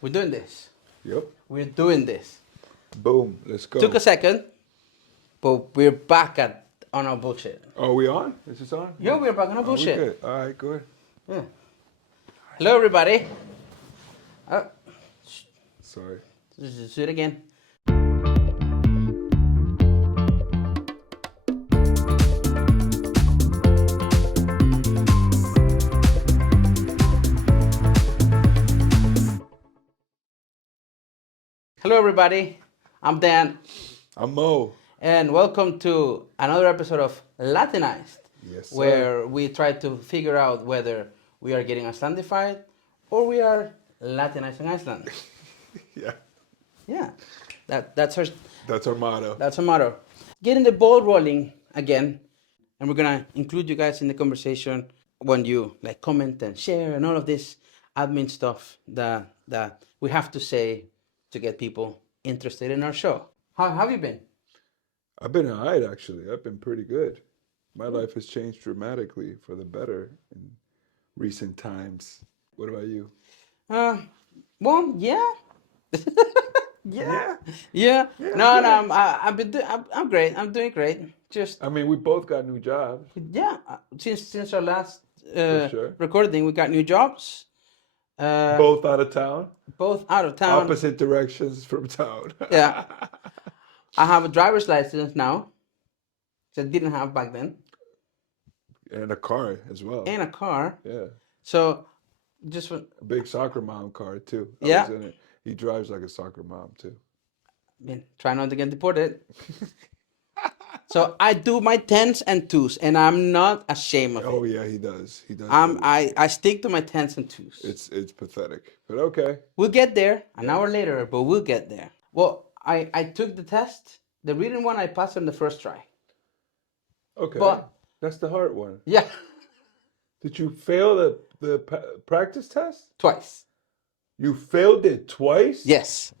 We're doing this. Yep. We're doing this. Boom. Let's go. Took a second, but we're back on our bullshit. Are we on? Is this on? Yeah, we're back on our Are we bullshit. good? All right, good. Yeah. Hello, everybody. Sorry. Just do it again. Hello, everybody. I'm Dan, I'm Mo. and welcome to another episode of Latiniced, Yes, sir. where we try to figure out whether we are getting Icelandified or we are Latinizing Iceland. Yeah. Yeah, that's our motto. That's our motto. Getting the ball rolling again, and we're gonna include you guys in the conversation when you like comment and share and all of this admin stuff that we have to say to get people interested in our show. How have you been? I've been all right, actually. I've been pretty good. My life has changed dramatically for the better in recent times. What about you? Well, yeah. Yeah. Yeah. Yeah, No, good. I'm great. I'm doing great. Just I mean, we both got new jobs, yeah. Since our last for sure. recording, we got new jobs. Both out of town, Both out of town. opposite directions from town. Yeah. I have a driver's license now, which I didn't have back then, And a car as well. and a car. Yeah. So just A big soccer mom car, too. I Yeah. was in it. He drives like a soccer mom, too. try not to get deported. So I do my tens and twos, and I'm not ashamed of Oh it. yeah, he does. He does. I stick to my tens and twos. It's pathetic, but okay. We'll get there an hour later, but we'll get there. Well, I took the test. The reading one I passed on the first try. Okay, But that's the hard one. yeah, Did you fail the practice test? twice. You failed it twice? Yes.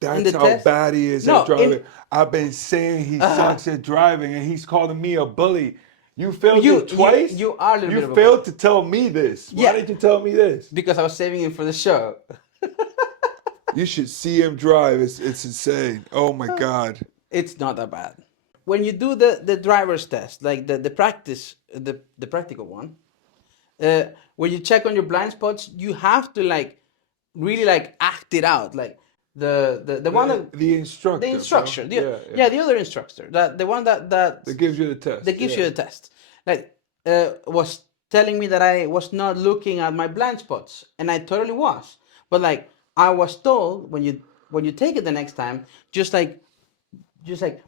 That's the how test- bad he is No, at driving. I've been saying he sucks at driving, and he's calling me a bully. You failed it twice? You are a little bit of You a failed to tell me this. Why Yeah. did you tell me this? because I was saving it for the show. You should see him drive. It's insane. Oh my God. It's not that bad. When you do the driver's test, like the practice, the practical one, when you check on your blind spots, you have to like really like act it out, like the one that The instructor. the instructor, bro. the other instructor, the one that That gives you the test. that gives yeah. you the test, like was telling me that I was not looking at my blind spots, and I totally was. But like I was told when you take it the next time, just like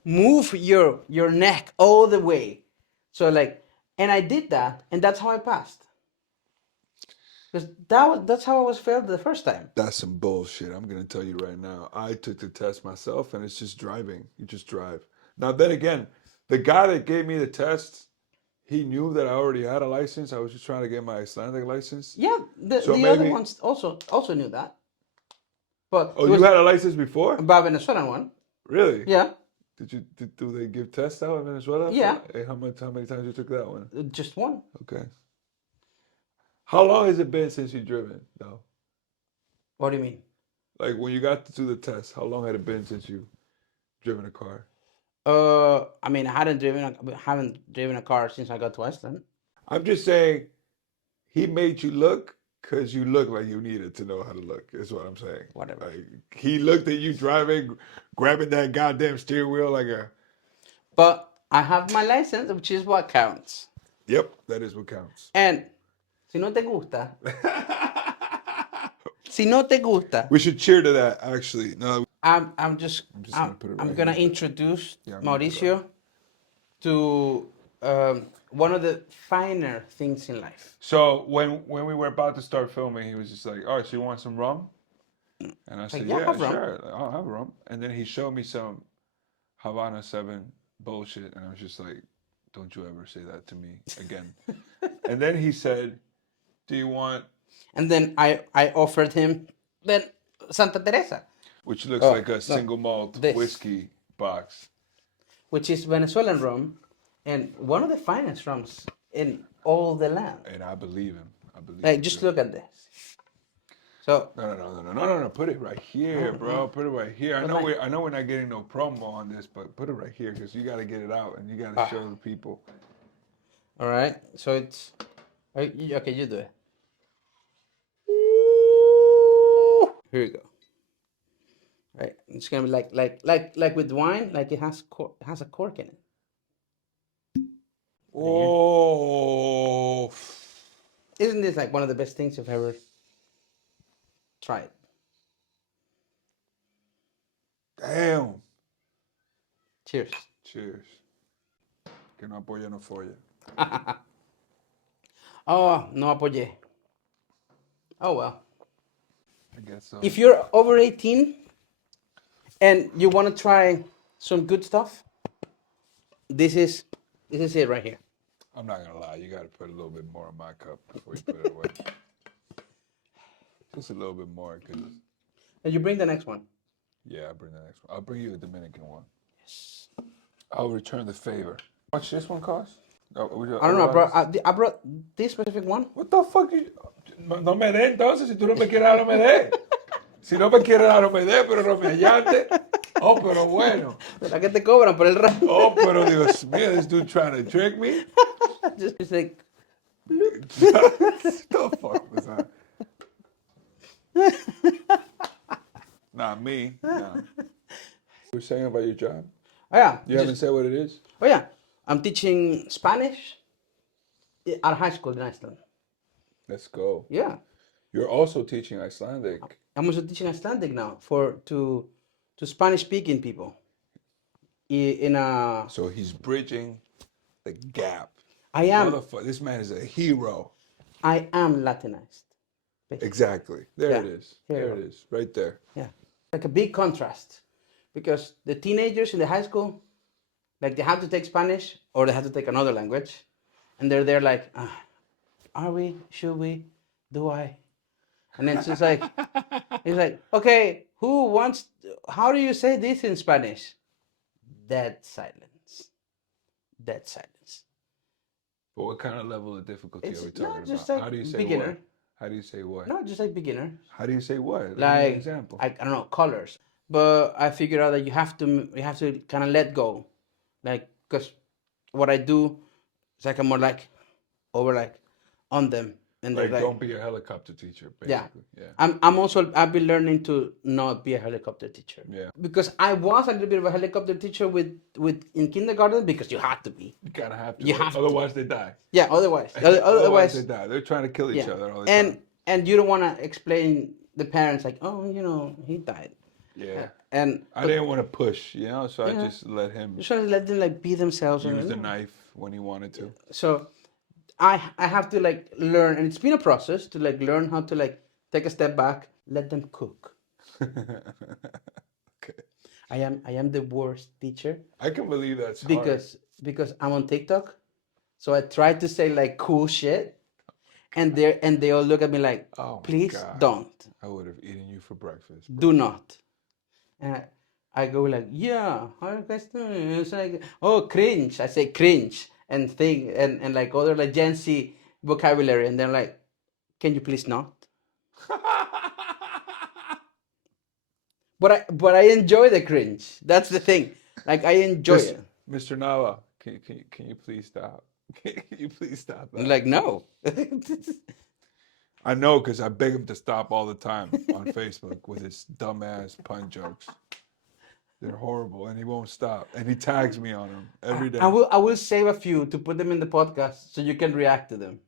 move your neck all the way. So like, and I did that, and that's how I passed. Because that's how I was failed the first time. That's some bullshit. I'm gonna tell you right now. I took the test myself, and it's just driving. You just drive. Now then again, the guy that gave me the test, he knew that I already had a license. I was just trying to get my Icelandic license. Yeah, the So other maybe- ones also knew that. But Oh, it you was had a license before? a Venezuelan one. Really? Yeah, Do they give tests out in Venezuela? Yeah. Hey, how many times you took that one? just one. Okay. How long has it been since you've driven, though? What do you mean? Like when you got to do the test, how long had it been since you driven a car? I mean, I haven't driven a car since I got to Iceland. I'm just saying, he made you look because you look like you needed to know how to look. Is what I'm saying. Whatever. Like he looked at you driving, grabbing that goddamn steering wheel like a. But I have my license, which is what counts. Yep, that is what counts. And si no te gusta, si no te gusta, We should cheer to that. Actually, no. I'm just I'm, gonna put it I'm right gonna here. introduce Yeah, I'm gonna put it Mauricio to one of the finer things in life. So when we were about to start filming, he was just like, "All right, so you want some rum?" And I said, yeah, "Yeah, have rum." sure, I'll have rum." And then he showed me some Havana 7 bullshit, and I was just like, "Don't you ever say that to me again." And then he said, "Do you want?" And then I offered him then Santa Teresa, Which looks like a single malt this. whiskey box. which is Venezuelan rum, and one of the finest rums in all the land. And I believe him. I believe Like, him, just too. look at this. So, No. Put it right here, bro. Put it right here. But like- I know we're not getting no promo on this, but put it right here because you got to get it out and you got to Ah. show the people. all right. So it's okay. You do it. Here you go. Right. It's gonna be like with wine. Like it has a cork in it. Oh, Isn't this like one of the best things you've ever tried? damn. Cheers. Cheers. Que no apoya, no folla. Oh, no apoyé. Oh well. I guess so. If you're over 18 and you want to try some good stuff, this is it right here. I'm not gonna lie. You got to put a little bit more in my cup before you put it away. Just a little bit more, cause And you bring the next one. yeah, I'll bring the next one. I'll bring you a Dominican one. Yes. I'll return the favor. How much this one cost? Oh, I don't know. I brought this specific one. What the fuck? No me dé entonces. Si tú no me quieres dar, no me dé. Si no me quieres dar, no me dé, pero no me hallaste. Oh, pero bueno. ¿Para qué te cobran por el rato? Oh, pero Dios mío, this dude trying to trick me? Just like, The fuck was that? Not me. Nah. You were saying about your job? oh yeah. You haven't said what it is? Oh yeah. I'm teaching Spanish at high school in Iceland. Let's go. Yeah. You're also teaching Icelandic. I'm also teaching Icelandic now to Spanish speaking people. In a So he's bridging the gap. I am This man is a hero. Latinized. Exactly. There it Yeah. is. Here There you it go. is. Right there. Yeah. Like a big contrast. Because the teenagers in the high school, like they have to take Spanish or they have to take another language. And they're there like, are we? Should we? Do I? And then it's just like, it's like, okay, how do you say this in Spanish? Dead silence. Dead silence. But what kind of level of difficulty It's are we talking not just about? like How do you say beginner. what? How do you say what? No, just like beginner. How do you say what? Give me Like an example. I don't know, colors. But I figured out that you have to kind of let go. Like, because what I do is like I'm more like over like on them. And they're Like, like, don't be a helicopter teacher, yeah. basically. Yeah. I've been learning to not be a helicopter teacher. Yeah. Because I was a little bit of a helicopter teacher with in kindergarten because you had to be. You kind of have to. You right? have to. Otherwise, they die. Yeah, otherwise. Otherwise, Otherwise, they die. They're trying to kill each yeah. other all the time. And you don't want to explain the parents like, oh, he died. Yeah. And I didn't want to push, so I Yeah. just let him just trying to let them like be themselves. use the and, knife when he wanted to. So I have to like learn, and it's been a process to like learn how to like take a step back, let them cook. Okay. I am the worst teacher I can believe that's hard. because I'm on TikTok, so I try to say like cool shit, and they all look at me like, Oh my please God. don't, I would have eaten you for breakfast. do not, and I go like, yeah, how are you guys doing? It's like, oh, cringe. I say cringe and thing and like other like Gen Z vocabulary, and they're like, can you please not? But I enjoy the cringe. That's the thing. Like I enjoy it. Mr. Nava, can you please stop? Can you please stop that? I'm like, no. I know, because I beg him to stop all the time on Facebook with his dumbass pun jokes. They're horrible, and he won't stop. And he tags me on them every day. I will save a few to put them in the podcast so you can react to them.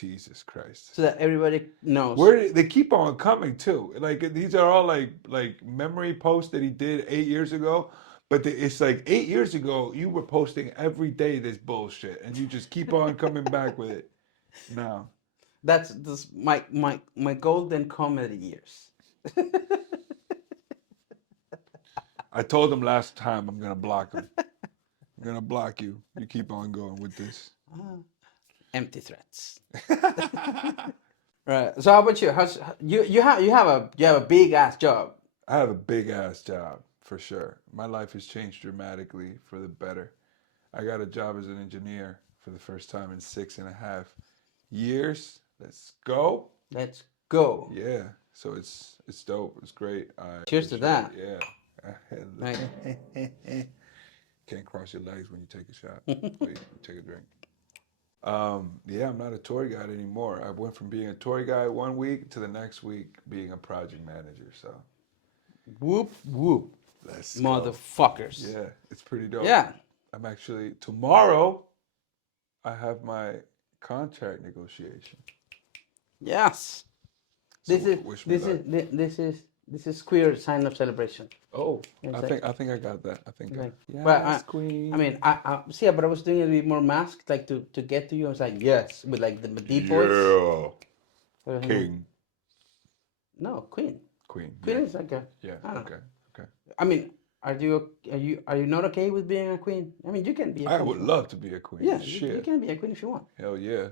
Jesus Christ. So that everybody knows. They keep on coming too. Like, these are all like memory posts that he did 8 years ago. But it's like 8 years ago, you were posting every day this bullshit, and you just keep on coming back with it. Now. That's my golden comedy years. I told him last time I'm gonna block him. I'm gonna block you. You keep on going with this. Empty threats. Right. So how about you? You have a big ass job. I have a big ass job for sure. My life has changed dramatically for the better. I got a job as an engineer for the first time in 6.5 years. Let's go. Let's go. Yeah. So it's dope. It's great. I Cheers to appreciate that. it. Yeah. Right. Can't cross your legs when you take a shot. Wait, take a drink. Yeah, I'm not a tour guide anymore. I went from being a tour guide one week to the next week being a project manager. So Whoop whoop, let's go. motherfuckers. Yeah, it's pretty dope. Yeah. I'm actually tomorrow. I have my contract negotiation. Yes. So This is wish me this luck. is this is queer sign of celebration. Oh, It's I think I got that. I think like, but yes, I mean, queen. I see, but I was doing it a bit more masked, like to get to you. I was like, yes, with like the deep voice. Yeah, Uh, king, No, queen. queen. Queen Yeah, is like a. yeah. I don't know. Okay, okay. I mean, are you not okay with being a queen? I mean, you can be a I queen if would you want. love to be a queen. Yeah, you Shit, can be a queen if you want. hell yeah.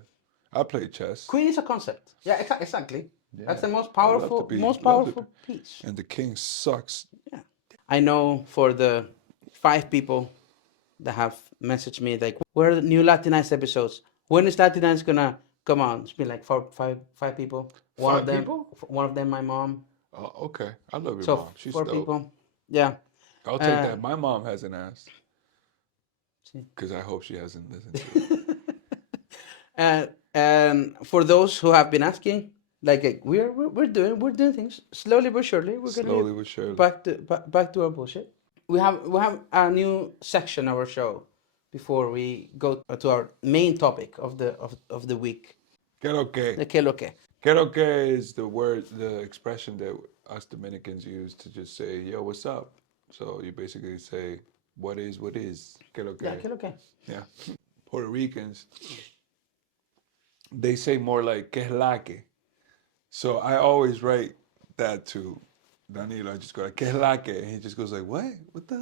I play chess. Queen is a concept. Yeah, exactly. That's Yeah, the most I love to powerful, be, most love to be. powerful piece. And the king sucks. Yeah. I know for the 5 people that have messaged me like, where are the new Latinized episodes? When is Latinized gonna come on? It's been like five people. Five people? One of them, my mom. Oh, okay. I love your So mom. She's four dope. people. Yeah. I'll take Uh, that. My mom hasn't asked see. because I hope she hasn't listened to it. And for those who have been asking, like we're doing things slowly but surely. We're gonna Slowly get but surely. back to our bullshit. We have a new section of our show before we go to our main topic of the week. Que lo que? The que lo que. Que lo que is the word, the expression that us Dominicans use to just say, yo, what's up? So you basically say, what is, what is? Que lo que? Yeah, que lo que. Yeah. Puerto Ricans, they say more like que es la que. So I always write that to Danilo. I just go like, que es la que? And he just goes like, what? What the?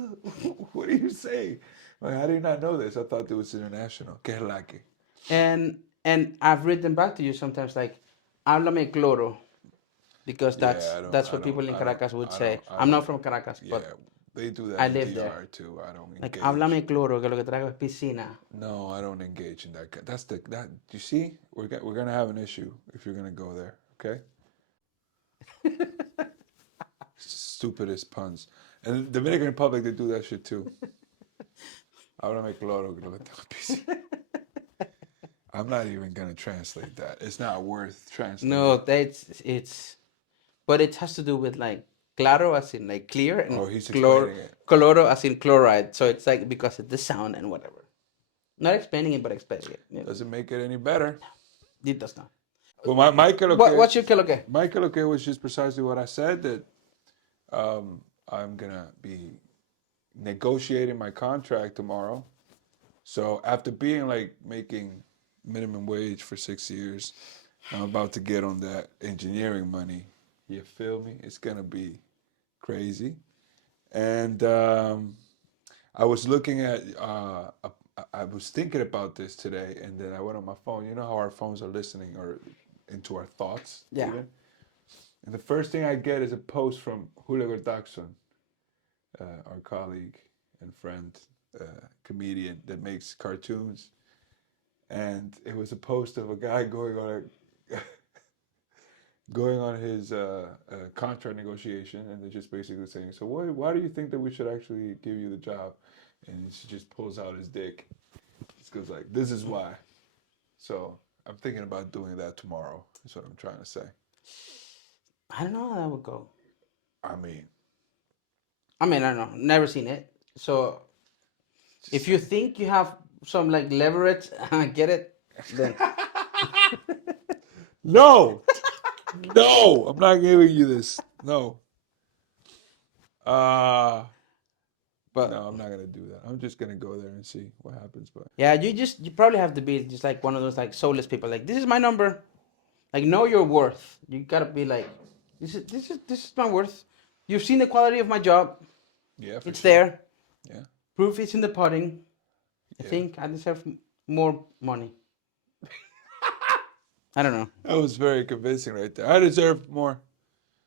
What are you saying? Like, how do you not know this? I thought it was international. Que es la que? And I've written back to you sometimes like, háblame cloro, because Yeah, that's what people in Caracas would say. I I'm not don't. from Caracas, Yeah, but they do that I in live there. DR too. I don't Like, engage. háblame cloro, que lo que traigo es piscina. No, I don't engage in that. That's the that. You see, we're gonna have an issue if you're gonna go there. Okay. Stupidest puns. And the Dominican Republic, they do that shit too. Háblame claro, que lo que tengo que decir. I'm not even gonna translate that. It's not worth translating. No, it's, but it has to do with like claro as in like clear, and Oh, he's explaining it. coloro as in chloride. So it's like because of the sound and whatever. Not explaining it, but explaining it. Yeah. Doesn't make it any better. It does not. Well, my que lo que, What's your que lo que? my que lo que was just precisely what I said, that I'm gonna be negotiating my contract tomorrow. So after being like making minimum wage for 6 years, I'm about to get on that engineering money. You feel me? It's gonna be crazy. And I was looking at, I was thinking about this today, and then I went on my phone. You know how our phones are listening or into our thoughts, Yeah. even? And the first thing I get is a post from Julio Gertaxon, our colleague and friend, comedian that makes cartoons. And it was a post of a guy going on his contract negotiation, and they're just basically saying, so why do you think that we should actually give you the job? And he just pulls out his dick. Just goes like, this is why. So I'm thinking about doing that tomorrow. That's what I'm trying to say. I don't know how that would go. I mean, I don't know. Never seen it. So if you think you have some like leverage, get it, then no, no, I'm not giving you this. No. but No, I'm not gonna do that. I'm just gonna go there and see what happens. But yeah, you probably have to be just like one of those like soulless people. Like, this is my number. Like, know your worth. You gotta be like, this is my worth. You've seen the quality of my job. yeah, It's sure. there. Yeah. Proof is in the pudding. I Yeah. think I deserve more money. I don't know. That was very convincing right there. I deserve more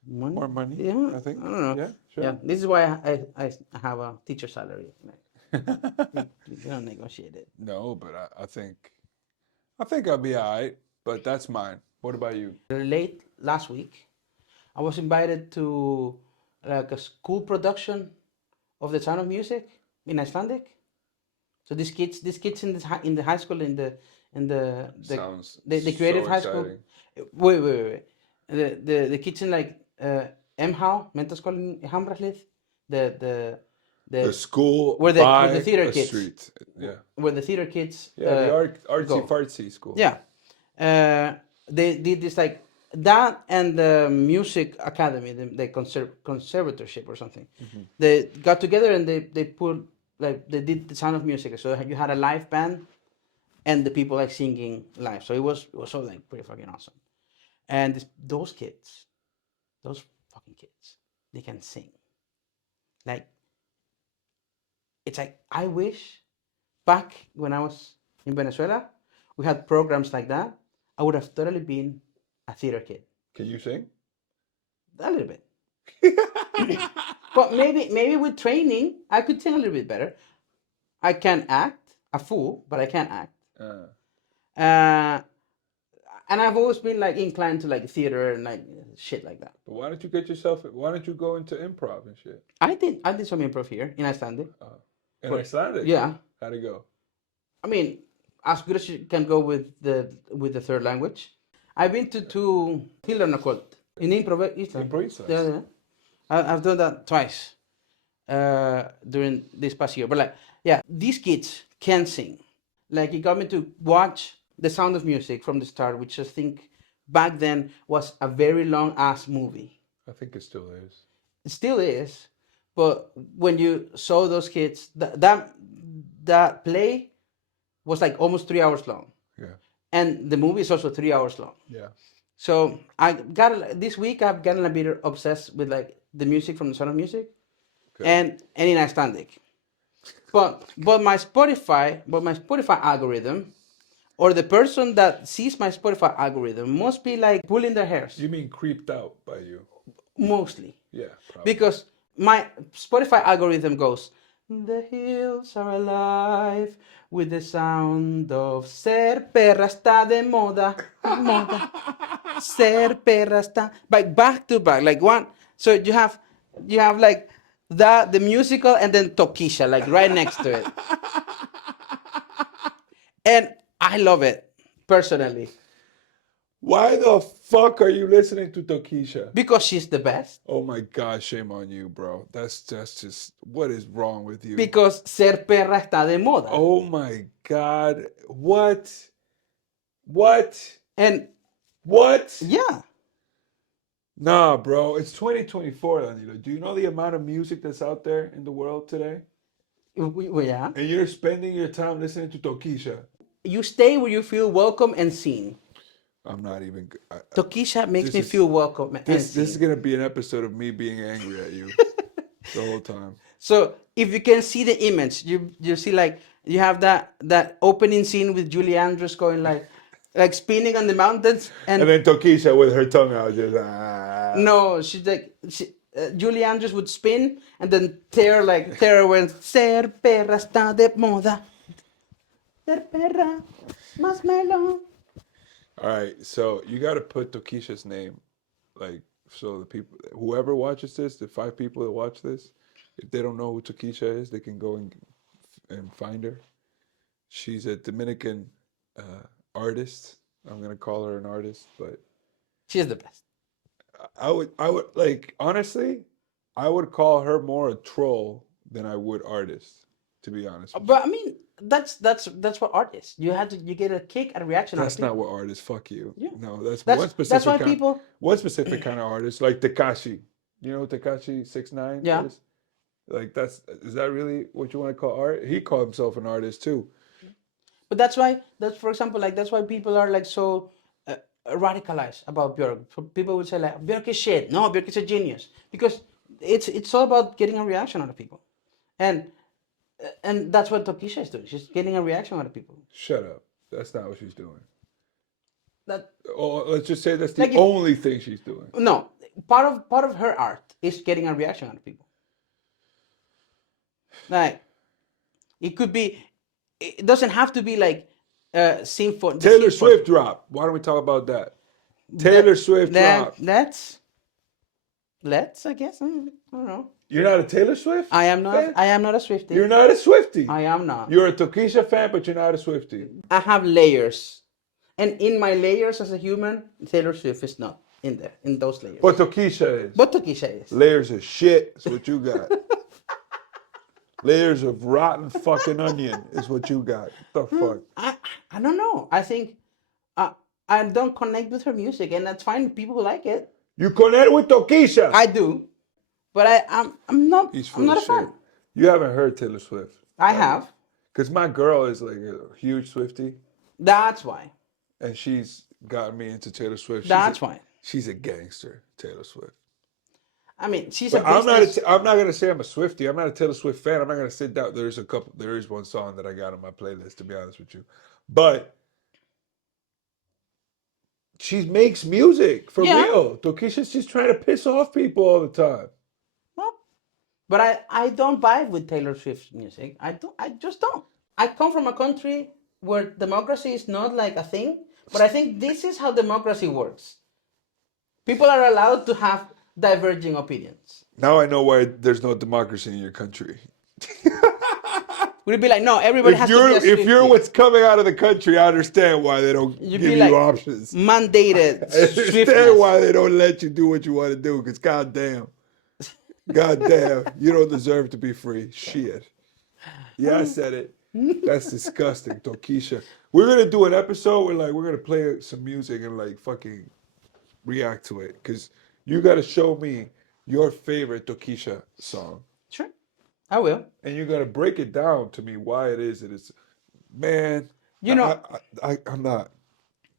Money? money. Yeah, I think. I don't know. Yeah, sure. Yeah, this is why I have a teacher salary. You don't negotiate it. No, but I think I'll be all right. But that's mine. What about you? Late last week, I was invited to like a school production of The Sound of Music in Icelandic. So these kids in the high school Sounds the so creative high school. exciting. Wait. The kids in like MH, Mentaskólinn í Hamrahlíð, the The the school where the by theater a kids street. Yeah. where the theater kids Yeah, the artsy go. fartsy school. Yeah, they did this like that and the music academy, the conservatorship or something. They got together and they put like they did the Sound of Music. So you had a live band and the people like singing live. So it was so like pretty fucking awesome. And those kids, those fucking kids, they can sing. Like it's like I wish back when I was in Venezuela, we had programs like that. I would have totally been a theater kid. Can you sing? A little bit. But maybe with training, I could sing a little bit better. I can act, a fool, but I can act. Uh, and I've always been like inclined to like theater and like shit like that. But why don't you go into improv and shit? I did some improv here in Iceland. In Icelandic? Yeah. How'd it go? I mean, as good as you can go with the third language. I've been to Hildarnakvöld in Improv Iceland. Improv Iceland. Yeah. I've done that twice during this past year. But like, yeah, these kids can sing. Like, it got me to watch The Sound of Music from the start, which I think back then was a very long ass movie. I think it still is. It still is, but when you saw those kids, that play was like almost 3 hours long. Yeah. And the movie is also 3 hours long. Yeah. So this week I've gotten a bit obsessed with like the music from the Sound of Music, and in Icelandic. But my Spotify algorithm, or the person that sees my Spotify algorithm, must be like pulling their hairs. You mean creeped out by you? Mostly. Yeah, probably. Because my Spotify algorithm goes, the hills are alive with the sound of ser perra está de moda, moda. Ser perra está, like back to back, like one. So you have like the musical and then Tokisha like right next to it. And I love it personally. Why the fuck are you listening to Tokisha? Because she's the best. Oh my god, shame on you, bro. That's just what is wrong with you? Because ser perra está de moda. Oh my god. What? And what? Yeah. Nah, bro. It's 2024, Danilo. Do you know the amount of music that's out there in the world today? Yeah. And you're spending your time listening to Tokisha. You stay where you feel welcome and seen. I'm not even. Tokisha makes me feel welcome and seen. This is gonna be an episode of me being angry at you the whole time. So if you can see the image, you see like you have that opening scene with Julie Andrews going like spinning on the mountains, and then Tokisha with her tongue out just. No, she's like Julie Andrews would spin and then Tara went ser perra está de moda. Ser perra más melón. All right, so you got to put Tokisha's name, like, so the people, whoever watches this, the 5 people that watch this, if they don't know who Tokisha is, they can go and find her. She's a Dominican artist. I'm gonna call her an artist, but she's the best. I would like, honestly, I would call her more a troll than I would artist, to be honest. But I mean, that's what art is. You get a kick, a reaction. That's not what art is. Fuck you. Yeah. No, that's one specific. That's why kind, one specific kind of artist, like Tekashi. You know Tekashi 6ix9ine? Yeah. Is? Like is that really what you want to call art? He called himself an artist too. But for example, like that's why people are like so radicalized about Björk. So people would say like Björk is shit. No, Björk is a genius, because it's all about getting a reaction out of people, and that's what Tokisha is doing. She's getting a reaction out of people. Shut up. That's not what she's doing. That. Oh, let's just say that's the only thing she's doing. No, part of her art is getting a reaction out of people. Like, it could be. It doesn't have to be like symphony. Taylor Swift drop. Why don't we talk about that? Taylor Swift drop. That's Let's, I guess. I don't know. You're not a Taylor Swift I am not. fan? I am not a Swiftie. You're not a Swiftie. I am not. You're a Tokisha fan, but you're not a Swiftie. I have layers, and in my layers as a human, Taylor Swift is not in there in those layers. But Tokisha is. But Tokisha is. Layers of shit is what you got. Layers of rotten fucking onion is what you got. What the fuck? I don't know. I think I don't connect with her music, and that's fine. People who like it, You connect with Tokisha. I do, but I'm not. He's I'm full not of a fan. shit. You haven't heard Taylor Swift. I have. Because my girl is like a huge Swiftie, That's why. and she's gotten me into Taylor Swift. That's why. She's a gangster, Taylor Swift. I mean, she's But a business. I'm not gonna say I'm a Swiftie. I'm not a Taylor Swift fan. I'm not gonna sit down. There is one song that I got on my playlist, to be honest with you. But she makes music for Yeah. real. Tokisha's just trying to piss off people all the time. Well, but I don't vibe with Taylor Swift's music. I just don't. I come from a country where democracy is not like a thing, but I think this is how democracy works. People are allowed to have diverging opinions. Now I know why there's no democracy in your country. Would it be like, no, everybody has to be a If you're Swiftie. what's coming out of the country, I understand why they don't You'd give be you like options. mandated I understand swiftness. why they don't let you do what you want to do. Because goddamn, you don't deserve to be free. Shit. Yeah, I said it. That's disgusting, Tokisha. We're gonna do an episode where we're gonna play some music and fucking react to it. Because you gotta show me your favorite Tokisha song. Sure, I will. And you gotta break it down to me why it is that it's, man. You know, I'm not.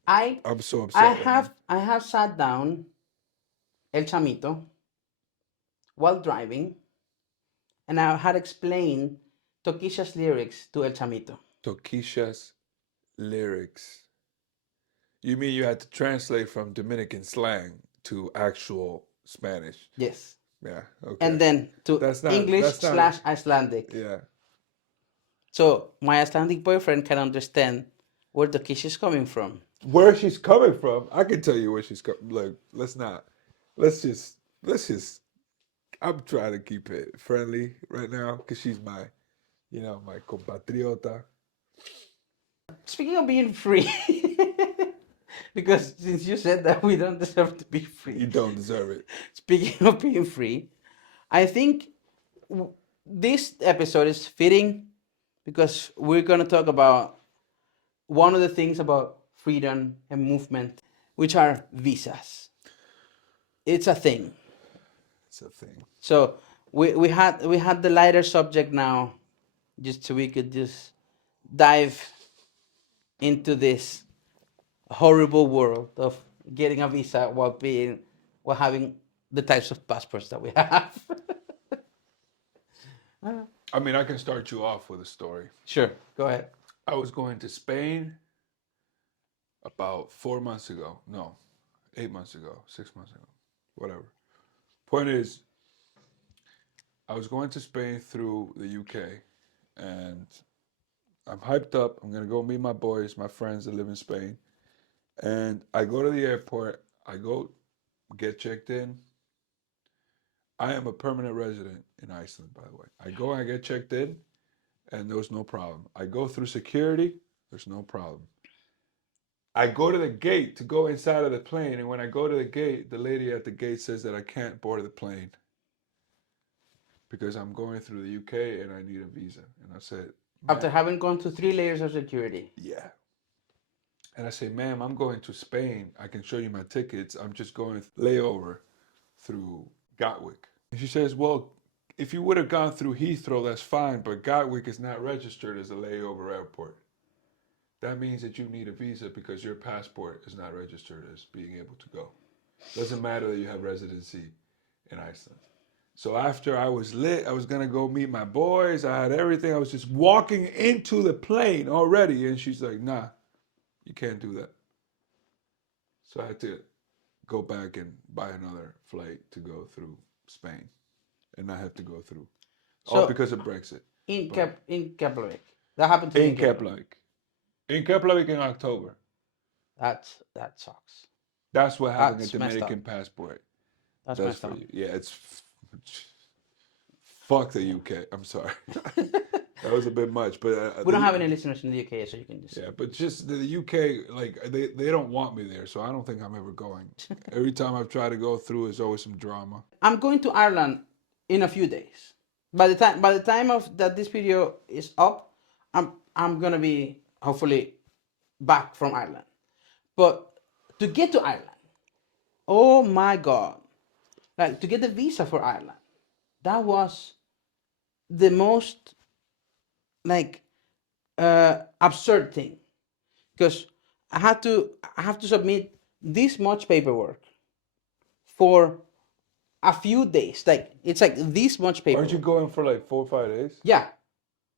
I I'm so upset. I have sat down El Chamito while driving, and I had explained Tokisha's lyrics to El Chamito. Tokisha's lyrics. You mean you had to translate from Dominican slang to actual Spanish? Yes. Yeah. Okay. And then to English / Icelandic. Yeah. So my Icelandic boyfriend can understand where Tokisha is coming from. Where she's coming from, I can tell you where she's coming. Look, let's just. I'm trying to keep it friendly right now because she's my compatriota. Speaking of being free, because since you said that we don't deserve to be free. You don't deserve it. Speaking of being free, I think this episode is fitting because we're going to talk about one of the things about freedom and movement, which are visas. It's a thing. It's a thing. So we had the lighter subject now, just so we could just dive into this horrible world of getting a visa while having the types of passports that we have. I mean, I can start you off with a story. Sure, go ahead. I was going to Spain about 4 months ago. No, 8 months ago, 6 months ago, whatever. Point is, I was going to Spain through the UK, and I'm hyped up. I'm going to go meet my boys, my friends that live in Spain. And I go to the airport. I go get checked in. I am a permanent resident in Iceland, by the way. I go and I get checked in, and there was no problem. I go through security, there's no problem. I go to the gate to go inside of the plane, and when I go to the gate, the lady at the gate says that I can't board the plane because I'm going through the UK and I need a visa. And I said, After having gone through 3 layers of security. yeah. And I say, ma'am, I'm going to Spain. I can show you my tickets. I'm just going layover through Gatwick. And she says, well, if you would have gone through Heathrow, that's fine, but Gatwick is not registered as a layover airport. That means that you need a visa because your passport is not registered as being able to go. Doesn't matter that you have residency in Iceland. So after I was lit, I was going to go meet my boys. I had everything. I was just walking into the plane already. And she's like, nah, you can't do that. So I had to go back and buy another flight to go through Spain and not have to go through. All because of Brexit. In Keflavik. That happened to me. In Keflavik. In Keflavik in October. That sucks. That's what having That's a Dominican passport That's That's messed for up. you. Yeah, fuck the UK. I'm sorry. That was a bit much, but We don't have any listeners in the UK, so you can just. yeah, but just the UK, like they don't want me there, so I don't think I'm ever going. Every time I've tried to go through, there's always some drama. I'm going to Ireland in a few days. By the time of that this video is up, I'm gonna be hopefully back from Ireland. But to get to Ireland, oh my god, like to get the visa for Ireland, that was the most like absurd thing because I have to submit this much paperwork for a few days. Like it's like this much Aren't you paperwork. going for like 4 or 5 days? Yeah,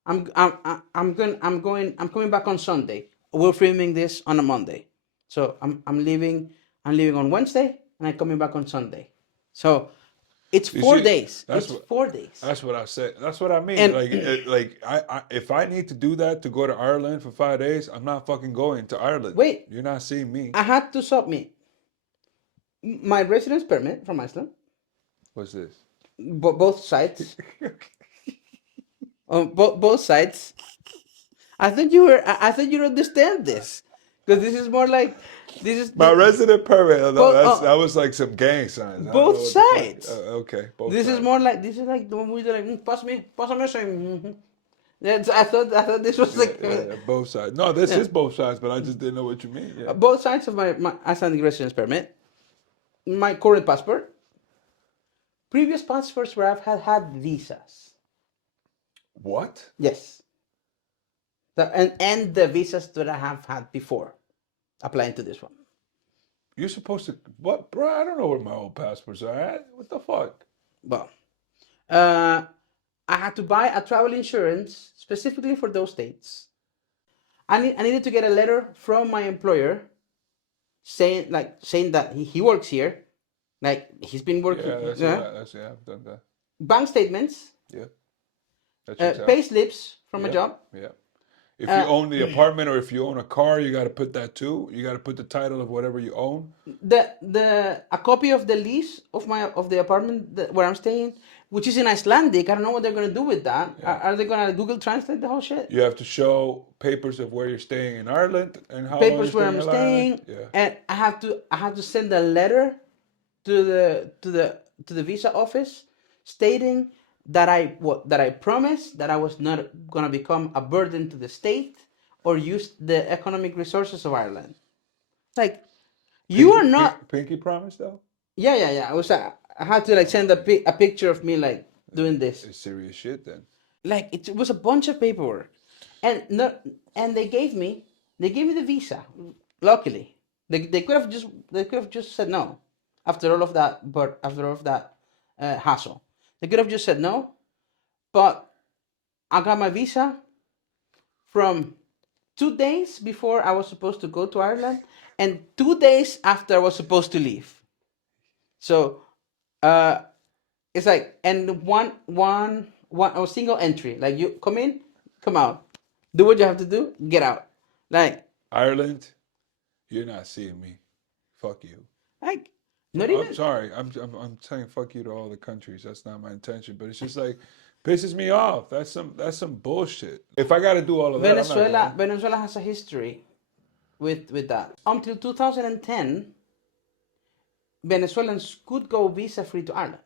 I'm coming back on Sunday. We're filming this on a Monday, so I'm leaving on Wednesday and I'm coming back on Sunday. So it's You four see, days. that's It's what 4 days. that's what I said. That's what I mean. And Like I if I need to do that to go to Ireland for 5 days, I'm not fucking going to Ireland. wait, You're not seeing me. I had to submit my residence permit from Iceland, What's this? both sides, both sides. I thought you understand this, because this is more like this is My resident permit. No, both that was like some gang signs. I don't know both what the fuck. sides. Okay, both This sides. is more like this is like the one where they're like pass me some. That's, I thought this was like Both sides. No, this yeah. is both sides, but I just didn't know what you mean. Yeah. Both sides of my Icelandic residence permit, my current passport, previous passports where I've had visas. What? Yes, and the visas that I have had before applying to this one. You're supposed to what, bro? I don't know where my old passports are at. What the fuck? Well, uh, I had to buy a travel insurance specifically for those states. I needed to get a letter from my employer saying that he works here, like he's been working. Yeah. I've done that. Bank statements, Yeah, that checks pay out. slips from a Yeah, job. yeah. If you own the apartment or if you own a car, you got to put that too. You got to put the title of whatever you own. The a copy of the lease of the apartment where I'm staying, which is in Icelandic. I don't know what they're gonna do with that. Yeah. Are they gonna Google Translate the whole shit? You have to show papers of where you're staying in Ireland and how long you're Papers where staying I'm in Ireland. staying, Yeah. and I have to send a letter to the visa office stating that I promised that I was not gonna become a burden to the state or use the economic resources of Ireland. Like you are not. Pinky promise though. Yeah. I had to like send a picture of me like doing this. It's serious shit then. Like it was a bunch of paperwork, and no, and they gave me the visa. Luckily, they could have just said no, after all of that. But after all of that hassle, they could have just said no. But I got my visa from 2 days before I was supposed to go to Ireland, and 2 days after I was supposed to leave. So, uh, it's like and one a single entry. Like you come in, come out, do what you have to do, get out. Like Ireland, you're not seeing me. Fuck you. like not I'm even sorry. I'm saying fuck you to all the countries. That's not my intention. But it's just like pisses me off. That's some bullshit. If I got to do all of that, I'm not Venezuela. going. Venezuela has a history with that. Until 2010, Venezuelans could go visa free to Ireland.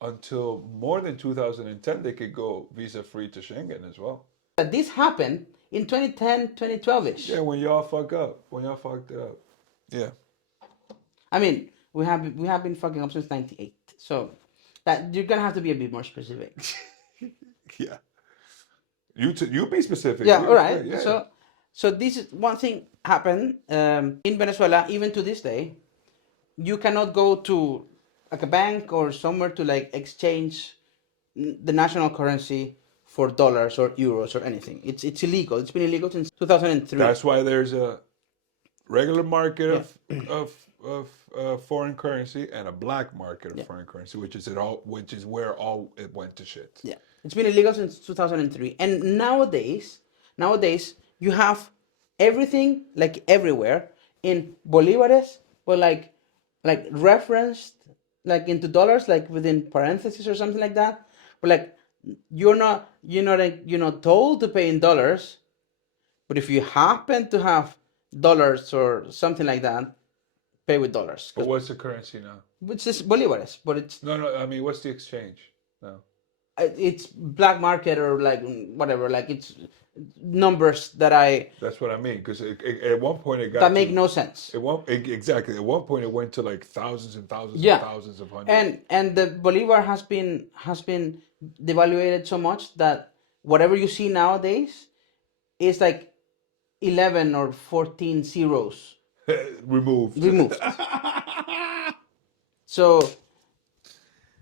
Until more than 2010, they could go visa free to Schengen as well. But this happened in 2010, 2012 ish. Yeah, when y'all fuck up, when y'all fucked it up. Yeah. I mean, we have been fucking up since '98. So that you're gonna have to be a bit more specific. Yeah. You be specific. Yeah, You- all right. Yeah. So this is one thing happened in Venezuela. Even to this day, you cannot go to like a bank or somewhere to like exchange the national currency for dollars or euros or anything. It's illegal. It's been illegal since 2003. That's why there's a regular market Yeah. of foreign currency and a black market of foreign currency, which is where all it went to shit. Yeah, it's been illegal since 2003, and nowadays you have everything like everywhere in bolivares, but like like referenced like into dollars, like within parentheses or something like that. But like you're not told to pay in dollars, but if you happen to have dollars or something like that, pay with dollars. But what's the currency now? Which is bolivares, but No. I mean, what's the exchange now? it's black market or like whatever. Like it's numbers that I That's what I mean. Because at one point it that got make to no sense. exactly. At one point it went to like thousands and thousands and Yeah, thousands of hundreds. and the bolivar has been devaluated so much that whatever you see nowadays is like 11 or 14 zeros Removed. removed. So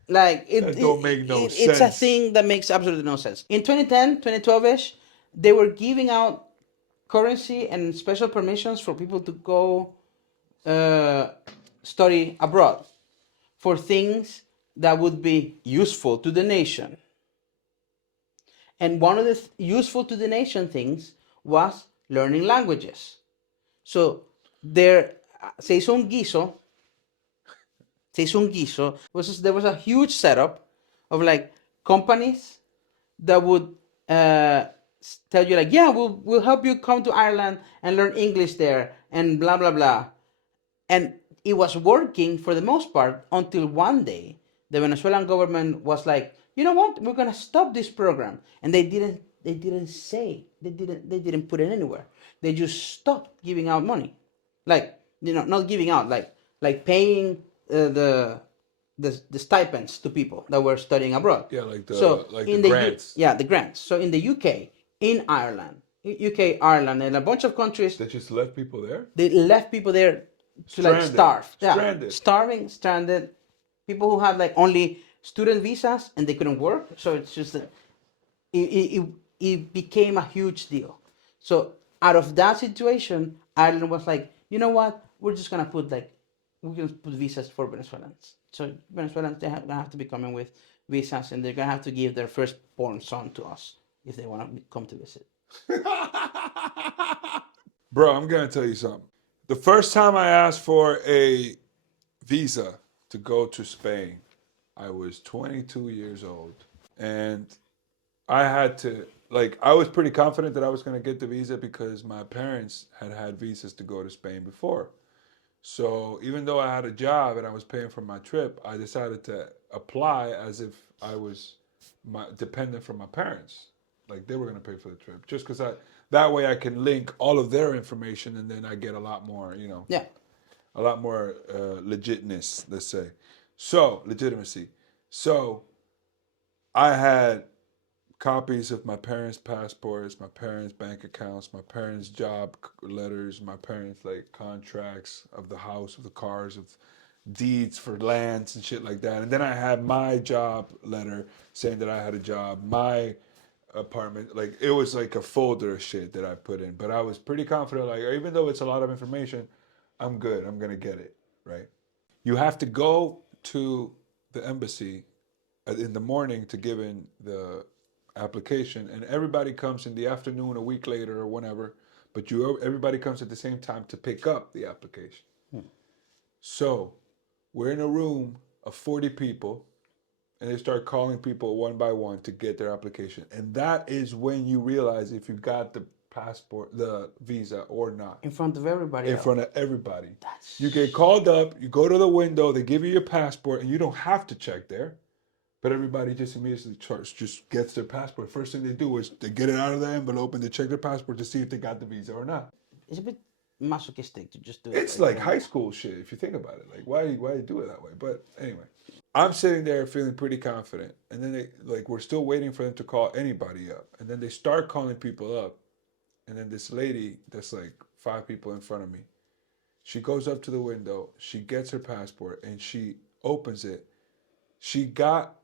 like That don't make no it's a sense. thing that makes absolutely no sense. In 2010, 2012ish, they were giving out currency and special permissions for people to go study abroad for things that would be useful to the nation. And one of the useful to the nation things was learning languages. So there se hizo un guiso. There was a huge setup of like companies that would tell you like, yeah, we'll help you come to Ireland and learn English there and blah blah blah. And it was working for the most part until one day the Venezuelan government was like, you know what, we're gonna stop this program, and they didn't put it anywhere. They just stopped giving out money, like not giving out, like paying the stipends to people that were studying abroad. Yeah, like So the grants. the grants. So in the UK, in Ireland, UK, Ireland, and a bunch of countries, They just left people there. they left people there to like Stranded. starve. Yeah, Stranded. starving, stranded. People who had like only student visas and they couldn't work. So it's just that it became a huge deal. So out of that situation, Ireland was like, you know what? We're gonna put visas for Venezuelans. So Venezuelans gonna have to be coming with visas, and they're gonna have to give their firstborn son to us if they want to come to visit. Bro, I'm gonna tell you something. The first time I asked for a visa to go to Spain, I was 22 years old, and I had to I was pretty confident that I was gonna get the visa because my parents had visas to go to Spain before. So even though I had a job and I was paying for my trip, I decided to apply as if I was dependent from my parents. Like they were going to pay for the trip, just because that way I can link all of their information, and then I get a lot more, Yeah. a lot more legitness, let's say. So legitimacy. So I had copies of my parents' passports, my parents' bank accounts, my parents' job letters, my parents' contracts of the house, of the cars, of deeds for lands and shit like that. And then I had my job letter saying that I had a job, my apartment. Like it was like a folder of shit that I put in. But I was pretty confident, like even though it's a lot of information, I'm good. I'm gonna get it, right? You have to go to the embassy in the morning to give in the application, and everybody comes in the afternoon a week later or whenever, but everybody comes at the same time to pick up the application. So we're in a room of 40 people, and they start calling people one by one to get their application, and that is when you realize if you got the passport, the visa, or not. In front of everybody. In front of everybody. You get called up, you go to the window, they give you your passport, and you don't have to check there. But everybody just immediately just gets their passport. First thing they do is they get it out of the envelope and they check their passport to see if they got the visa or not. It's a bit masochistic to just do it. It's like high school shit if you think about it. Like why you do it that way? But anyway, I'm sitting there feeling pretty confident, and then we're still waiting for them to call anybody up, and then they start calling people up, and then this lady that's like 5 people in front of me, she goes up to the window, she gets her passport, and she opens it. She got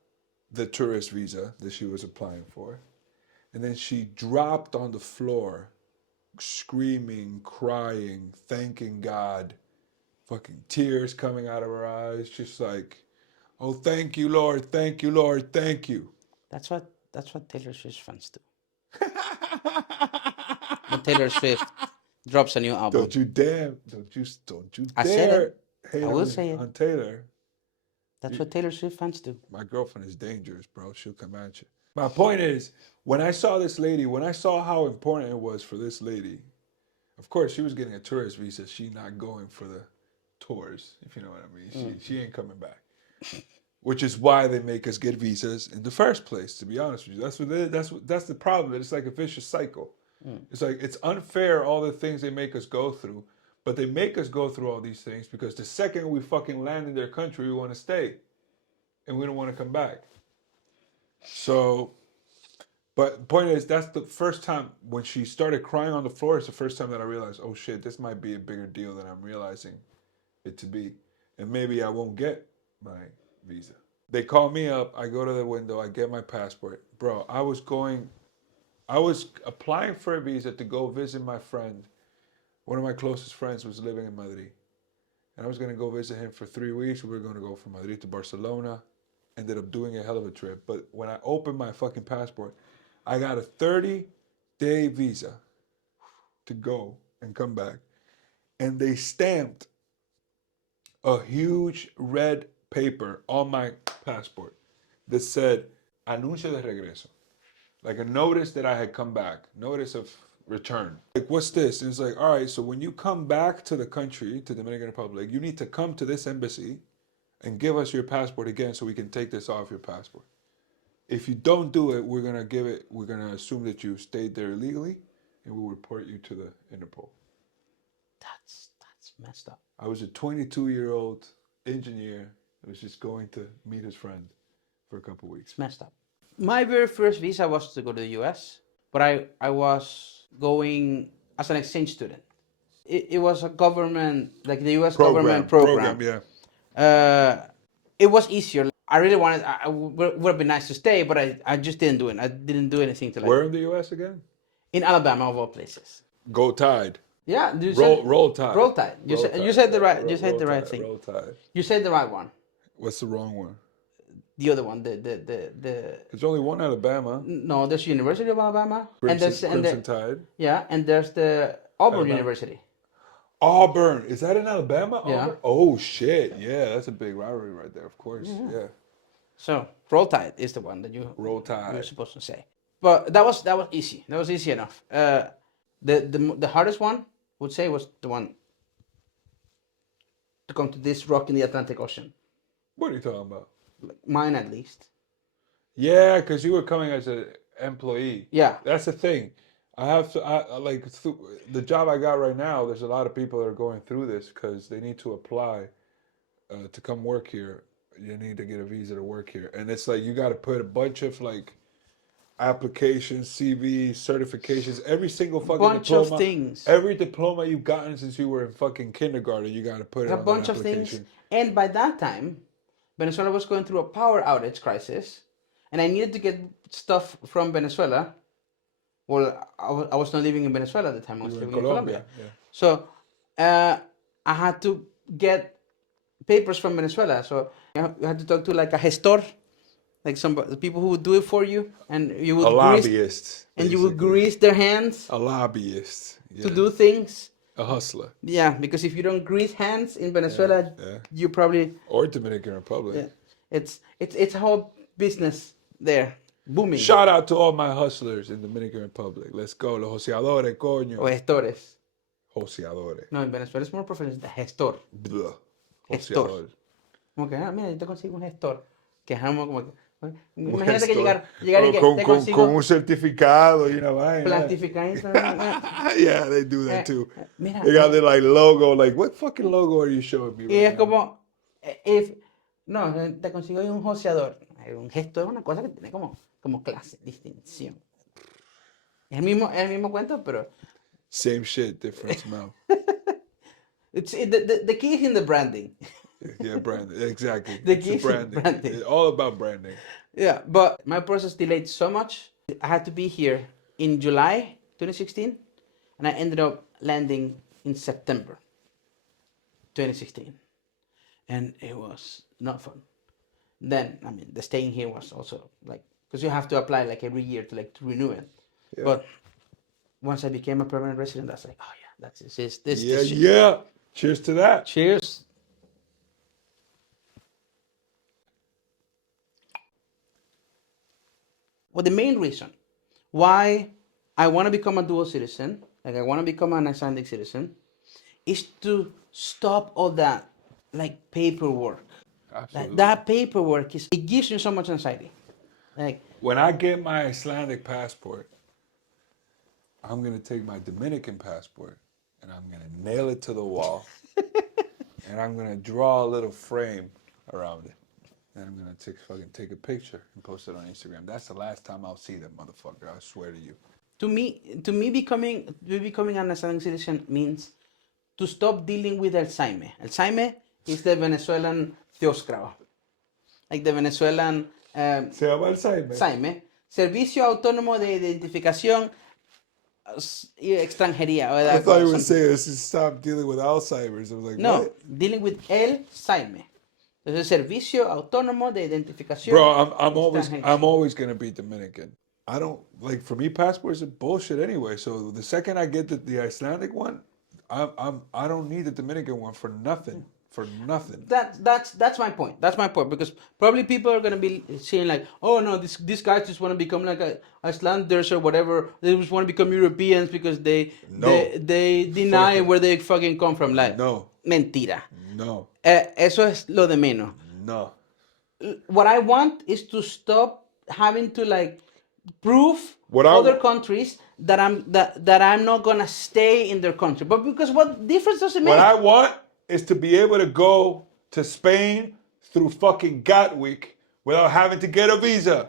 the tourist visa that she was applying for, and then she dropped on the floor screaming, crying, thanking God, fucking tears coming out of her eyes, just like, oh, thank you, Lord, thank you, Lord, thank you. That's what Taylor Swift fans do. When Taylor Swift drops a new album. Don't you dare I said it. hate I will say it. on Taylor. That's what Taylor Swift fans do. My girlfriend is dangerous, bro. She'll come at you. My point is, when I saw this lady, when I saw how important it was for this lady, of course she was getting a tourist visa. She not going for the tours, if you know what I mean. She ain't coming back. Which is why they make us get visas in the first place. To be honest with you, that's the problem. It's like a vicious cycle. It's like it's unfair all the things they make us go through, but they make us go through all these things because the second we fucking land in their country, we want to stay, and we don't want to come back. So, but the point is, that's the first time when she started crying on the floor. It's the first time that I realized, oh shit, this might be a bigger deal than I'm realizing it to be, and maybe I won't get my visa. They call me up. I go to the window. I get my passport, bro. I was applying for a visa to go visit my friend. One of my closest friends was living in Madrid, and I was gonna go visit him for 3 weeks. We were gonna go from Madrid to Barcelona. Ended up doing a hell of a trip. But when I opened my fucking passport, I got a 30-day visa to go and come back. And they stamped a huge red paper on my passport that said, Anuncio de regreso. Like a notice that I had come back, notice of return. Like, what's this? And it's like, all right, so when you come back to the country, to the Dominican Republic, you need to come to this embassy and give us your passport again so we can take this off your passport. If you don't do it, we're gonna assume that you stayed there illegally, and we'll report you to the Interpol. That's messed up. I was a 22-year-old engineer that was just going to meet his friend for a couple weeks. It's messed up. My very first visa was to go to the US, but I was going as an exchange student. It was a government, like the US government program. Yeah. It was easier. I really wanted, would have been nice to stay, but I just didn't do it. I didn't do anything to like. Where in the U.S. again? In Alabama, of all places. Go Tide. Yeah, roll Tide. Roll Tide. You said the right. You said the right thing. Roll Tide. You said the right one. What's the wrong one? The other one. The. There's only one Alabama. No, there's University of Alabama, Crimson Tide. Yeah, and there's the Auburn Alabama. University. Auburn. Is that in Alabama? Yeah. Auburn? Oh shit. Yeah, that's a big rivalry right there. Of course. Yeah. So Roll Tide is the one that Roll Tide. you're supposed to say. But that was easy. That was easy enough. The hardest one, I would say, was the one to come to this rock in the Atlantic Ocean. What are you talking about? Mine, at least. Yeah, because you were coming as an employee. Yeah. That's the thing. The job I got right now, there's a lot of people that are going through this because they need to apply to come work here. You need to get a visa to work here. And it's like you got to put a bunch of like applications, CVs, certifications, every single fucking bunch diploma. of things. Every diploma you've gotten since you were in fucking kindergarten, you got to put it on A bunch that of application. things. And by that time, Venezuela was going through a power outage crisis. And I needed to get stuff from Venezuela. Well, I was not living in Venezuela at the time. I was living in Colombia. Yeah. So I had to get papers from Venezuela. So you had to talk to like a gestor, like the people who would do it for you, and you would lobbyist, and you would grease their hands. A lobbyist to do things. A hustler. Yeah, because if you don't grease hands in Venezuela, you probably or Dominican Republic. Yeah, it's a whole business there. Booming. Shout out to all my hustlers in Dominican Republic. Let's go. Los joseadores, coño. O gestores. Joseadores. No, en Venezuela es more professional. Gestor. Blah. Gestor. Como que, mira, yo te consigo un gestor. Que es como que... Imagínate que llegar y que te consigo... Con un certificado y una vaina. Plastificadito. Yeah, they do that too. Mira, they got their like logo. Like, what fucking logo are you showing me? Y es como... No, te consigo un joseador. Un gestor es una cosa que tiene como clase, distinción. Es el mismo cuento, pero... Same shit, different smell. The key is in the branding. Yeah, branding. Exactly. The key is branding. It's all about branding. Yeah, but my process delayed so much. I had to be here in July 2016, and I ended up landing in September 2016. And it was not fun. Then, I mean, the staying here was also like, because you have to apply like every year to renew it. Yeah. But once I became a permanent resident, I was like, oh yeah, this shit. Yeah. Cheers to that. Cheers. well, the main reason why I want to become a dual citizen, like I want to become an Icelandic citizen, is to stop all that like paperwork. Like Absolutely. that paperwork is it gives you so much anxiety. Like When I get my Icelandic passport, I'm gonna take my Dominican passport and I'm gonna nail it to the wall, and I'm gonna draw a little frame around it, and I'm gonna take a picture and post it on Instagram. That's the last time I'll see that motherfucker. I swear to you. to me becoming an Icelandic citizen means to stop dealing with El Saime. El Saime is the Venezuelan Teoscrava, like the Venezuelan Se llama Alzheimer. Saime, Servicio Autónomo de Identificación y Extranjería, I thought you were something. saying stop dealing with Alzheimer's. I was like, No, what? dealing with El Saime. Entonces, Servicio Autónomo de Identificación Bro, I'm always Extranjería. gonna be Dominican. I don't like for me passports are bullshit anyway. So the second I get the Icelandic one, I don't need the Dominican one for nothing. For nothing. That's my point. That's my point because probably people are gonna be saying like, oh no, these guys just want to become like Icelanders or whatever. They just want to become Europeans because No. they Fuck deny it. where they fucking come from. Like, No. mentira. No. Eso es lo de menos. No. What I want is to stop having to like prove What I other wa- countries that I'm not gonna stay in their country. But because what difference does it What make? I want is to be able to go to Spain through fucking Gatwick without having to get a visa.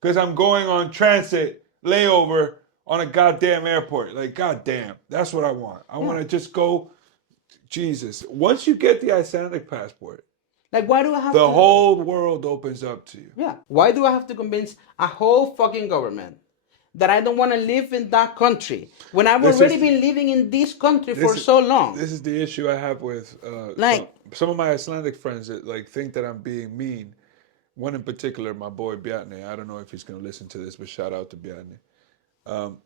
Because I'm going on transit layover on a goddamn airport. Like, goddamn. That's what I want. I want to just go. Jesus. Once you get the Icelandic passport, Like, why do I have the to? whole world opens up to you. Yeah. Why do I have to convince a whole fucking government that I don't want to live in that country when I've This already is been living in this country for this is so long? this is the issue I have with Like, some of my Icelandic friends that like think that I'm being mean. One in particular, my boy Bjarni. I don't know if he's gonna listen to this, but shout out to Bjarni.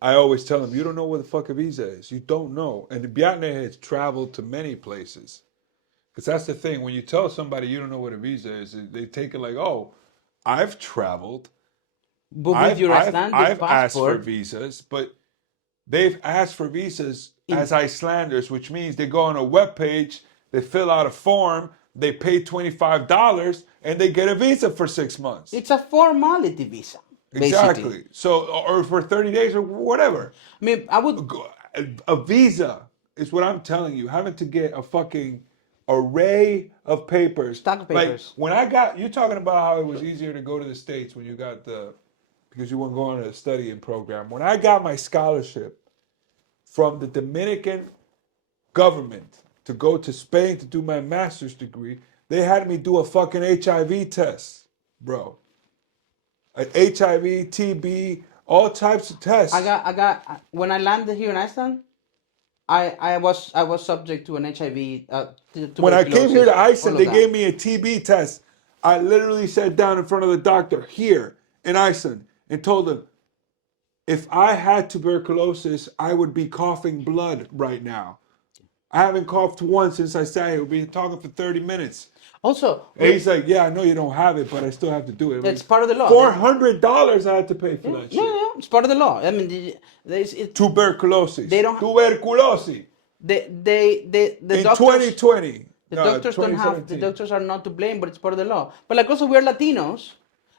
I always tell him, you don't know what the fuck a visa is. You don't know. And Bjarni has traveled to many places. Because that's the thing. When you tell somebody you don't know what a visa is, they take it like, oh, I've traveled. but with your Icelandic I've asked for passport, visas, but they've asked for visas in as Icelanders, which means they go on a web page, they fill out a form, they pay $25, and they get a visa for 6 months. it's a formality visa, basically. Exactly. So, or for 30 days or whatever. I mean, I would. A visa is what I'm telling you. Having to get a fucking array of papers. Stack of Like papers. when I got you talking about how it was easier to go to the States when you got because you weren't going to a studying program. When I got my scholarship from the Dominican government to go to Spain to do my master's degree, they had me do a fucking HIV test, bro. An HIV, TB, all types of tests. I got when I landed here in Iceland, I was subject to an HIV, When I came here tuberculosis, to Iceland, all of they gave that. me a TB test. I literally sat down in front of the doctor here in Iceland and told him, if I had tuberculosis, I would be coughing blood right now. I haven't coughed once since I sat here. We've been talking for 30 minutes. Also, And he's like, yeah, I know you don't have it, but I still have to do it. it's part of the law. $400 I had to pay for that Yeah, shit. yeah, it's part of the law. I mean, Tuberculosis. They don't- Tuberculosis. the In doctors 2020. the doctors don't have the doctors are not to blame, but it's part of the law. But like also we're Latinos,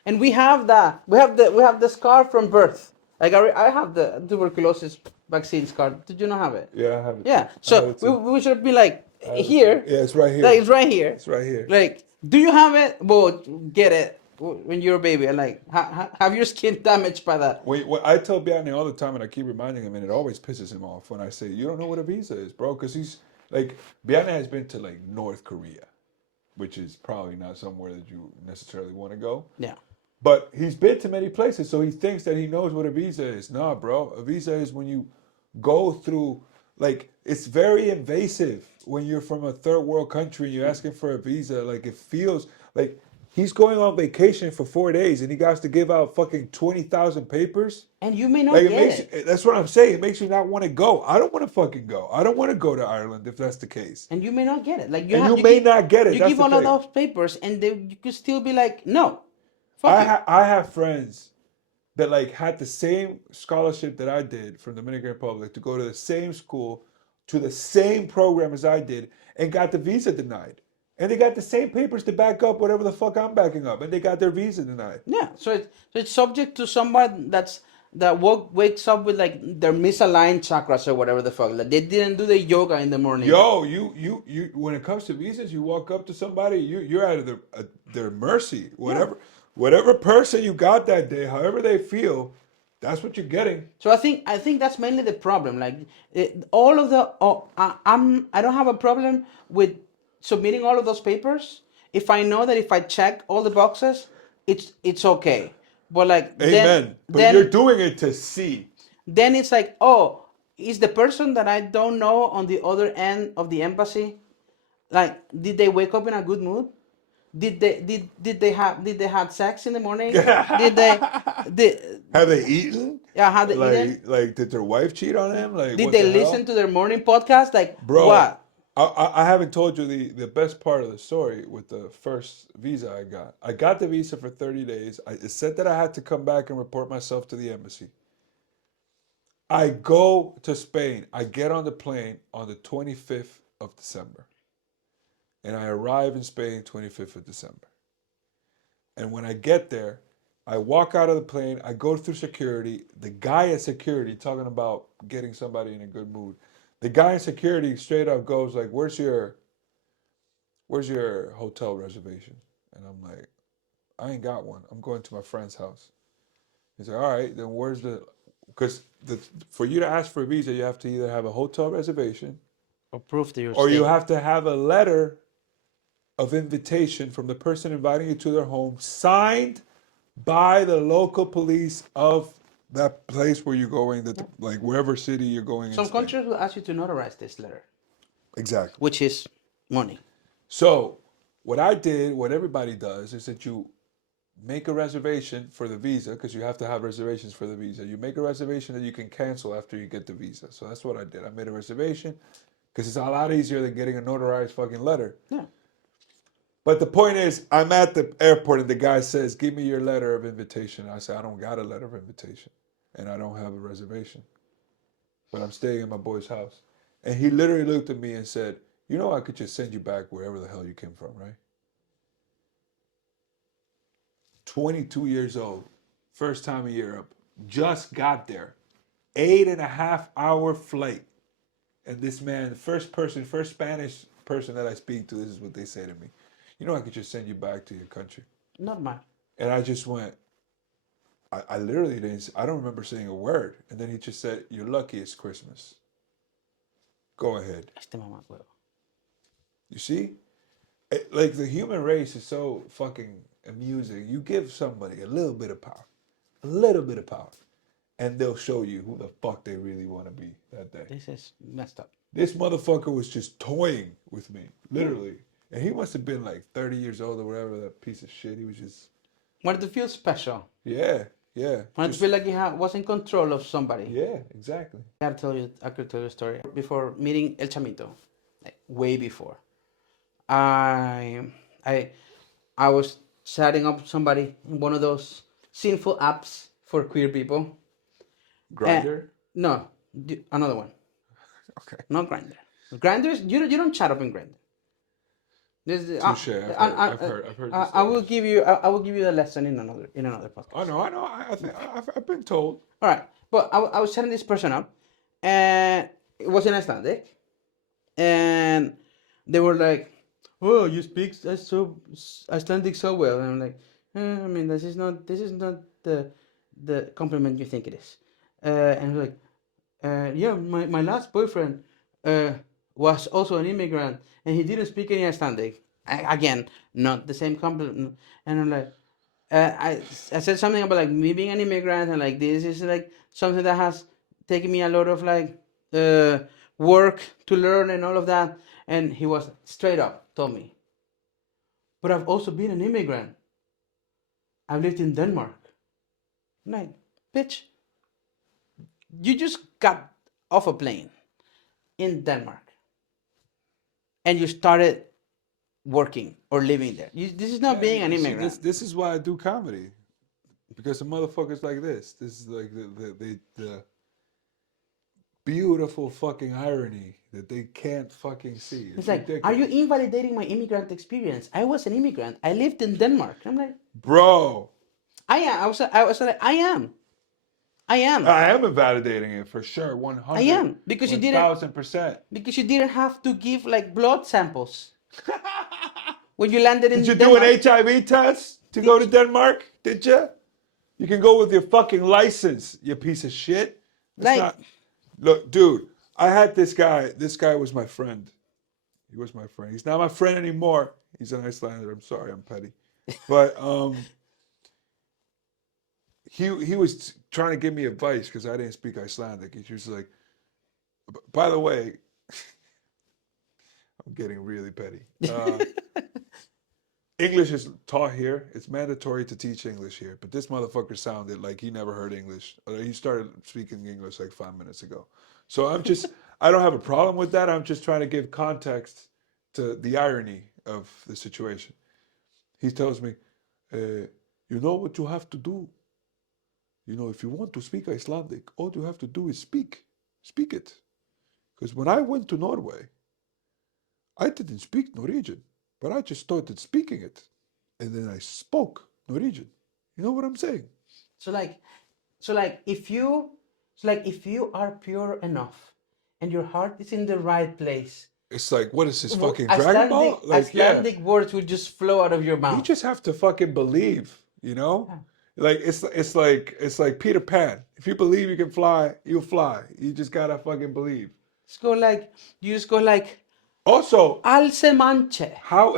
and we have the scar from birth. Like I have the tuberculosis vaccine scar. Did you not have it? Yeah, I have it. Yeah. I have So it too. we should be like here. Yeah, it's right here. Like it's right here. It's right here. Like, do you have it? Well, get it when you're a baby. And like, have your skin damaged by that? When I tell Bjarni all the time, and I keep reminding him, and it always pisses him off when I say, you don't know what a visa is, bro. Because he's, like, Bjarni has been to, like, North Korea, which is probably not somewhere that you necessarily want to go. Yeah. But he's been to many places, so he thinks that he knows what a visa is. Nah, bro. A visa is when you go through, like, it's very invasive when you're from a third world country and you're asking for a visa. Like, it feels like he's going on vacation for 4 days and he got to give out fucking 20,000 papers. And you may not Like, get it. that's what I'm saying. It makes you not want to go. I don't want to fucking go. I don't want to go to Ireland if that's the case. And you may not get it. Like And you may not get it. You That's give the all of thing. those papers, and you could still be like, no, fuck it. I have friends that like had the same scholarship that I did from Dominican Republic to go to the same school, to the same program as I did, and got the visa denied. And they got the same papers to back up whatever the fuck I'm backing up, and they got their visa denied. Yeah, so it's subject to someone wakes up with like their misaligned chakras or whatever the fuck. Like they didn't do the yoga in the morning. Yo, you. When it comes to visas, you walk up to somebody, you're at their mercy. Yeah. Whatever person you got that day, however they feel, that's what you're getting. So I think that's mainly the problem. Like all of the I don't have a problem with submitting all of those papers if I know that if I check all the boxes, it's okay. But like then Amen. But you're then doing it to see. then it's like, oh, is the person that I don't know on the other end of the embassy, like, did they wake up in a good mood? Did they have sex in the morning? Did they did Have they eaten? Yeah, have they eaten? Like did their wife cheat on him? Like Did what they the listen hell? to their morning podcast? Like Bro, what? I haven't told you the best part of the story with the first visa I got. I got the visa for 30 days. It said that I had to come back and report myself to the embassy. I go to Spain. I get on the plane on the 25th of December. And I arrive in Spain 25th of December. And when I get there, I walk out of the plane, I go through security. The guy at security talking about getting somebody in a good mood. The guy in security straight up goes like, where's your hotel reservation? And I'm like, I ain't got one. I'm going to my friend's house. He's like, all right, then where's because for you to ask for a visa, you have to either have a hotel reservation Or proof that you're or you staying. have to have a letter of invitation from the person inviting you to their home, signed by the local police of that place where you're going, like wherever city you're going in Some Spain. countries will ask you to notarize this letter, Exactly. which is money. So what I did, what everybody does, is that you make a reservation for the visa because you have to have reservations for the visa. You make a reservation that you can cancel after you get the visa. So that's what I did. I made a reservation because it's a lot easier than getting a notarized fucking letter. Yeah. But the point is, I'm at the airport and the guy says, give me your letter of invitation. I say, I don't got a letter of invitation and I don't have a reservation, but I'm staying in my boy's house. And he literally looked at me and said, you know, I could just send you back wherever the hell you came from, right? 22 years old, first time in Europe, just got there, 8.5 hour flight. And this man, first Spanish person that I speak to, this is what they say to me. You know, I could just send you back to your country. Not mine. And I just went, I literally didn't, I don't remember saying a word. And then he just said, you're lucky it's Christmas. Go ahead. Este mamá huevo. You see? Like the human race is so fucking amusing. You give somebody a little bit of power, and they'll show you who the fuck they really want to be that day. This is messed up. This motherfucker was just toying with me, literally. And he must have been like 30 years old or whatever, that piece of shit. He was just, Wanted to feel special. yeah. Wanted to feel like he was in control of somebody. Yeah, exactly. I could tell you a story. Before meeting El Chamito, like way before, I I was chatting up somebody in one of those sinful apps for queer people. Grinder? No, another one. Okay. Not Grinder. Grinder is you don't chat up in Grinder. Touche. I've heard this. I will give you the lesson in another podcast. I know. I've been told. All right, but I was setting this person up, and it was in Icelandic, and they were like, "Oh, you speak Icelandic so well," and I'm like, I mean, this is not the compliment you think it is," and he's like, "Yeah, my last boyfriend was also an immigrant, and he didn't speak any Icelandic." Again, not the same compliment, and I'm like. I said something about like me being an immigrant and like this is like something that has taken me a lot of like work to learn and all of that. And he was straight up told me, but I've also been an immigrant. I've lived in Denmark. I'm like, bitch, you just got off a plane in Denmark and you started working or living there. This is not being an See, immigrant. this is why I do comedy. Because the motherfuckers like this. This is like the beautiful fucking irony that they can't fucking see. It's It's like, are you ridiculous. invalidating my immigrant experience? I was an immigrant. I lived in Denmark. I'm like, Bro, I am. I was like, I am. I am. I am invalidating it for sure. I 100, am because you didn't 1000%. have to give like blood samples when you landed Did you in do an Denmark. HIV test to Did go to you? Denmark? Did you? You can go with your fucking license, you piece of shit. It's Like, not. Look, dude, I had this guy. This guy was my friend. He was my friend. He's not my friend anymore. He's an Icelander. I'm sorry, I'm petty. But he was trying to give me advice because I didn't speak Icelandic. He was like, by the way, I'm getting really petty. English is taught here. It's mandatory to teach English here. But this motherfucker sounded like he never heard English. He started speaking English like 5 minutes ago. So I don't have a problem with that. I'm just trying to give context to the irony of the situation. He tells me, you know what you have to do? You know, if you want to speak Icelandic, all you have to do is speak. Speak it. Because when I went to Norway, I didn't speak Norwegian, but I just started speaking it. And then I spoke Norwegian. You know what I'm saying? so like, so like if you, so like if you are pure enough, and your heart is in the right place, It's like, what is this fucking Dragon Icelandic Ball? Like, yeah, words will just flow out of your you mouth. just have to fucking believe, you know? Like it's like Peter Pan. If you believe you can fly, you'll fly. You just gotta fucking believe. Just go like, you just go like, Also, alce manche. how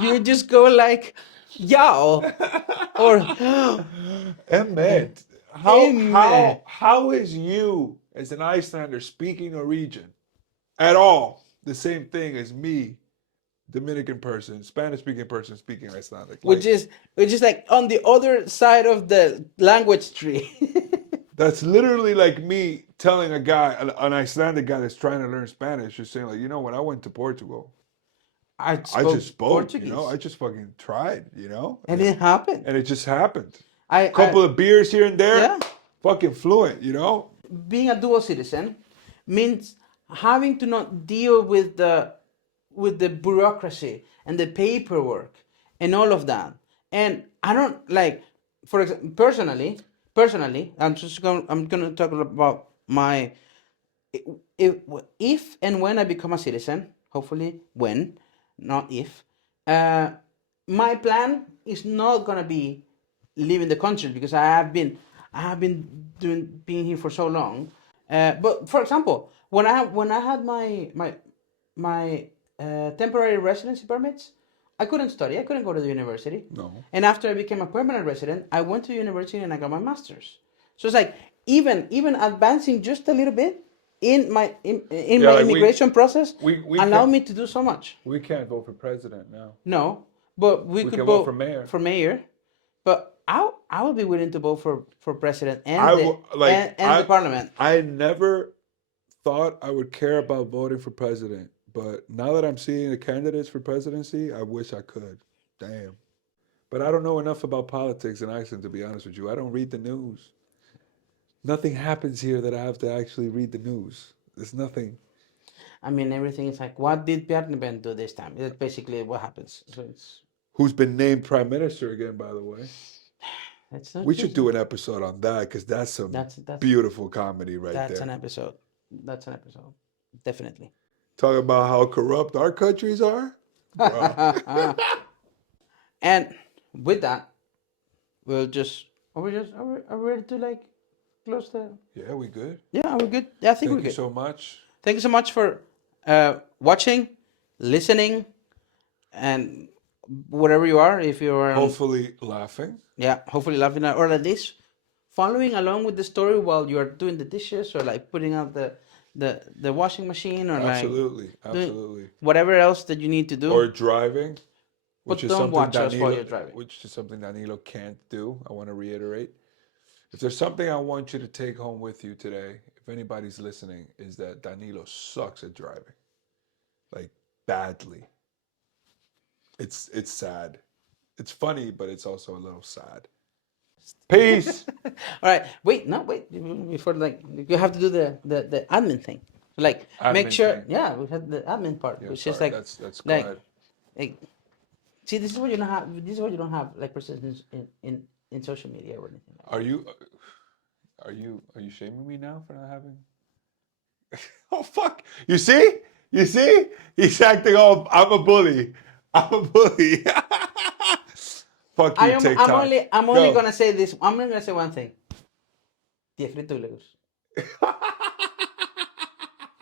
You just go like, y'all, or Emmett, Emme. how is you as an Icelander speaking Norwegian at all the same thing as me, Dominican person, Spanish speaking person speaking Icelandic? which Like, is like on the other side of the language tree. that's literally like me telling a guy, an Icelandic guy that's trying to learn Spanish, just saying like, you know, when I went to Portugal, I I just spoke spoke, you know, Portuguese, I just fucking tried, you know, and it happened. and it just happened. I Couple of beers here and there, Yeah, fucking fluent, you know. being a dual citizen means having to not deal with the bureaucracy and the paperwork and all of that. And I don't like, for example, personally, I'm gonna talk about my, if, if and when I become a citizen, hopefully when, not if, uh, my plan is not gonna be leaving the country because I have been being here for so long. But for example, when I had my temporary residency permits, I couldn't study. I couldn't go to the university. No. And after I became a permanent resident, I went to university and I got my master's. So it's like even advancing just a little bit in Yeah, my like immigration process we allowed can't me to do so much. we can't vote for president now. No, but we We could can vote for vote mayor. for mayor. But I would be willing to vote for president I w- like and the parliament. I never thought I would care about voting for president, but now that I'm seeing the candidates for presidency, I wish I could. Damn. But I don't know enough about politics in Iceland to be honest with you. I don't read the news. Nothing happens here that I have to actually read the news. There's nothing. I mean, everything is like, what did Bjarni do this time? That's basically what happens. So it's Who's been named prime minister again, by the way? it's not We should just do an episode on that because that's some that's beautiful comedy right that's an there. episode. That's an episode, definitely. Talk about how corrupt our countries are, bro. And with that, we'll just are we ready to like close the? Yeah, we good. Yeah, we're good. Yeah, I think we're Thank you good. so much. Thank you so much for watching, listening, and wherever you are, if you are, Hopefully, laughing. yeah, hopefully laughing at, or at least following along with the story while you are doing the dishes or like putting out the washing machine or like Absolutely, doing absolutely. whatever else that you need to do. Or driving, which But is don't something watch us while you're driving. Danilo can't do. I want to reiterate. If there's something I want you to take home with you today, if anybody's listening, is that Danilo sucks at driving, like badly. It's sad. It's funny, but it's also a little sad. Peace. All right. Wait, no, wait. Before like you have to do the admin thing. Like make Admin sure. thing. Yeah, we had the admin part, Yeah, which is sorry. like That's go like ahead. like. See, this is what you don't have. This is what you don't have like persistence in social media or anything like Are that. you are you shaming me now for not having? Oh fuck! You see? You see? He's acting all. I'm a bully. I'm a bully. Fuck you, I'm TikTok. only I'm only Go. gonna say this. I'm only gonna say one thing. 10 fritulegos.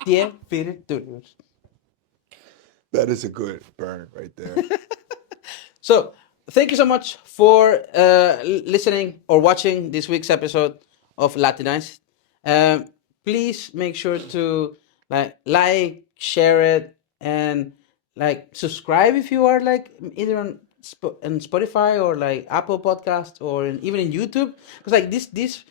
10 fritulegos. That is a good burn right there. So, thank you so much for listening or watching this week's episode of Latinized. Um, please make sure to share it, and like subscribe if you are like either on Spotify or like Apple Podcast or even in YouTube, because like these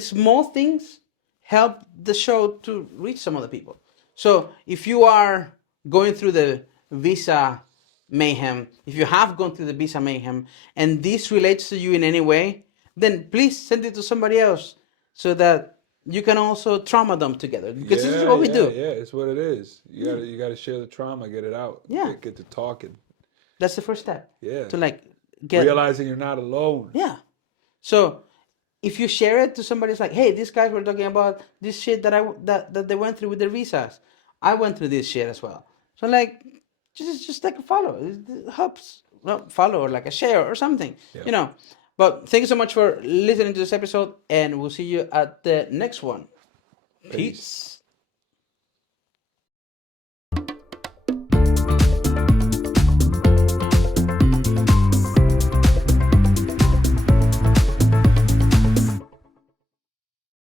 small things help the show to reach some other people. So if you are going through the visa mayhem, if you have gone through the visa mayhem and this relates to you in any way, then please send it to somebody else so that you can also trauma dump together, because this is Yeah, what we yeah, do. yeah. It's what it is. Yeah. You gotta share the trauma, get it out, Yeah. get to talking. That's the first step. Yeah. To like get Realizing you're not alone. yeah. So if you share it to somebody, it's like, hey, these guys were talking about this shit that they went through with their visas. I went through this shit as well. So like, just like a follow. It helps. Well, follow or like a share or something. Yeah. You know. But thank you so much for listening to this episode, and we'll see you at the next one. Peace. Peace.